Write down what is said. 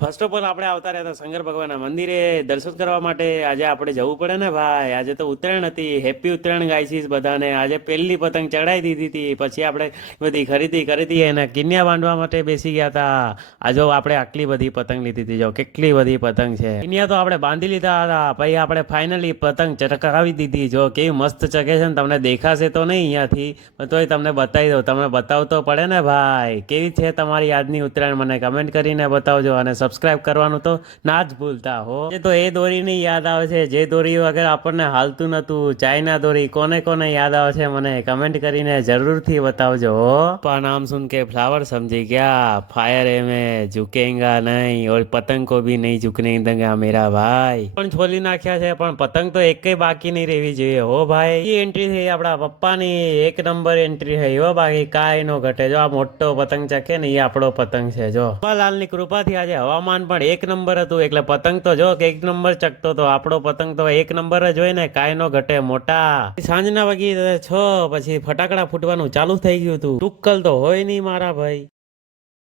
First of all આપણે આવતા રહ્યા હતા શંકર ભગવાનના મંદિરે દર્શન કરવા માટે. આજે આપણે જવું પડે ને ભાઈ, આજે તો ઉત્તરાયણ હતી. હેપી ઉત્તરાયણ ગાઈસીસ બધાને. આજે પહેલી પતંગ ચડાવી દીધી હતી, પછી આપણે બધી ખરીદી કરી હતી અને કિન્યા બાંધવા માટે બેસી ગયા હતા. આજો આપણે આટલી બધી પતંગ લીધી હતી, જો કેટલી બધી પતંગ છે. કિન્યા તો આપણે બાંધી લીધા હતા, પછી આપણે ફાઇનલી પતંગ ચટકાવી દીધી. જો કેવી મસ્ત ચગે છે ને, તમને દેખાશે તો નહીં અહીંયાથી, પણ તોય તમને બતાવી દઉં. તમને બતાવતો પડે ને ભાઈ, કેવી છે તમારી આજની ઉત્તરાયણ, મને કમેન્ટ કરીને બતાવજો. અને સબસ્ક્રાઇબ કરવાનું તો ના જ ભૂલતા હો. એ તો એ દોરીની યાદ આવે છે જે દોરી વગર આપણને હાલતું નતું. ચાઇના દોરી કોને કોને યાદ આવે છે મને કમેન્ટ કરીને જરૂરથી બતાવજો હો. પણ નામ સુન કે ફ્લાવર સમજી ગયા, ફાयर है में झुकेगा नहीं और पतंग को भी नहीं झुकने देगा मेरा भाई. પણ છોલી નાખ્યા છે, પણ પતંગ તો એકેય બાકી નહીં રહેવી જોઈએ હો ભાઈ. એ એન્ટ્રી થઈ આપણા પપ્પાની, એક નંબર એન્ટ્રી થઈ હો. બાકી કાંઈ નો ઘટે. જો આ મોટો પતંગ ચકે ને એ આપણો પતંગ છે. જો લાલની કૃપાથી આજે હવામાન પણ એક નંબર હતું, એટલે પતંગ તો જો કે એક નંબર ચકતો તો. આપણો પતંગ તો એક નંબર જ હોય ને, કાંઈ નો ઘટે મોટા. સાંજના વાગી 6 પછી ફટાકડા ફૂટવાનું ચાલુ થઈ ગયું હતું. તુક્કલ તો હોય નહીં મારા ભાઈ.